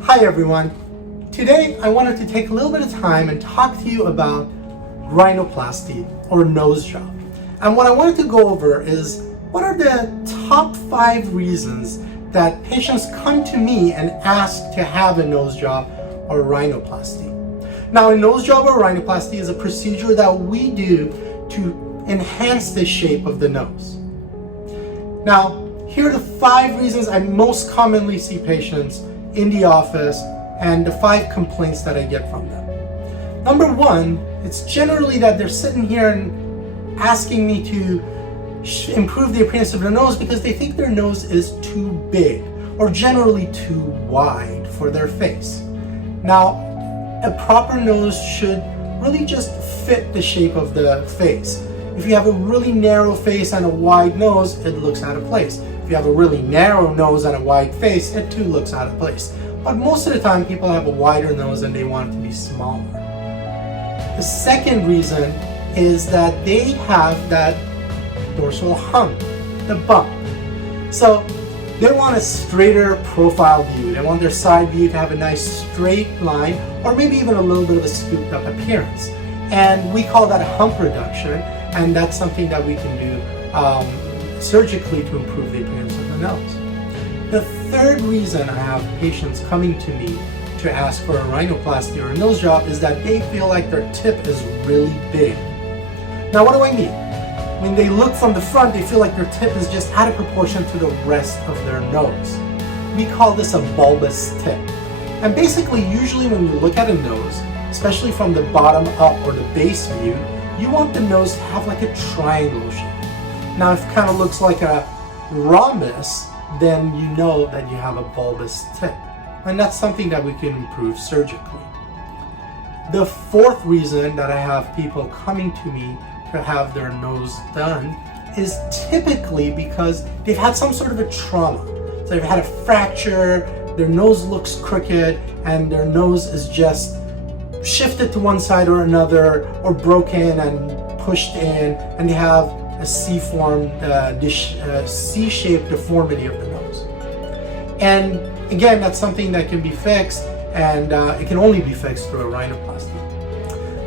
Hi everyone. Today I wanted to take a little bit of time and talk to you about rhinoplasty or nose job. And what I wanted to go over is what are the top 5 reasons that patients come to me and ask to have a nose job or rhinoplasty. Now, a nose job or rhinoplasty is a procedure that we do to enhance the shape of the nose. Now, here are the 5 reasons I most commonly see patients in the office and the 5 complaints that I get from them. Number 1, it's generally that they're sitting here and asking me to improve the appearance of their nose because they think their nose is too big or generally too wide for their face. Now, a proper nose should really just fit the shape of the face. If you have a really narrow face and a wide nose, it looks out of place. If you have a really narrow nose and a wide face, it too looks out of place. But most of the time, people have a wider nose and they want it to be smaller. The second reason is that they have that dorsal hump, the bump. So they want a straighter profile view. They want their side view to have a nice straight line or maybe even a little bit of a scooped up appearance. And we call that a hump reduction, and that's something that we can do surgically to improve the appearance of the nose. The third reason I have patients coming to me to ask for a rhinoplasty or a nose job is that they feel like their tip is really big. Now, what do I mean? When they look from the front, they feel like their tip is just out of proportion to the rest of their nose. We call this a bulbous tip. And basically, usually when you look at a nose, especially from the bottom up or the base view, you want the nose to have like a triangle shape. Now, if it kind of looks like a rhombus, then you know that you have a bulbous tip. And that's something that we can improve surgically. The fourth reason that I have people coming to me to have their nose done is typically because they've had some sort of a trauma. So they've had a fracture, their nose looks crooked, and their nose is just shifted to one side or another, or broken and pushed in, and they have a C-formed, C-shaped deformity of the nose. And again, that's something that can be fixed, and it can only be fixed through a rhinoplasty.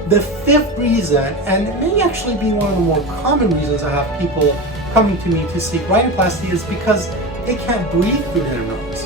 The fifth reason, and it may actually be one of the more common reasons I have people coming to me to seek rhinoplasty, is because they can't breathe through their nose.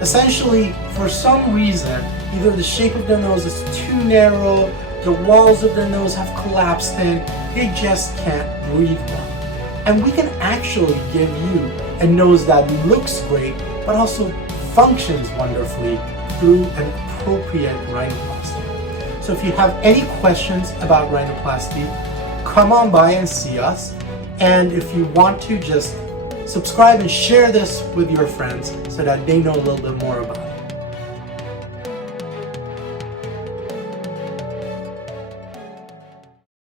Essentially, for some reason, either the shape of their nose is too narrow, the walls of their nose have collapsed in, they just can't breathe well. And we can actually give you a nose that looks great, but also functions wonderfully through an appropriate rhinoplasty. So if you have any questions about rhinoplasty, come on by and see us. And if you want to, just subscribe and share this with your friends so that they know a little bit more about it.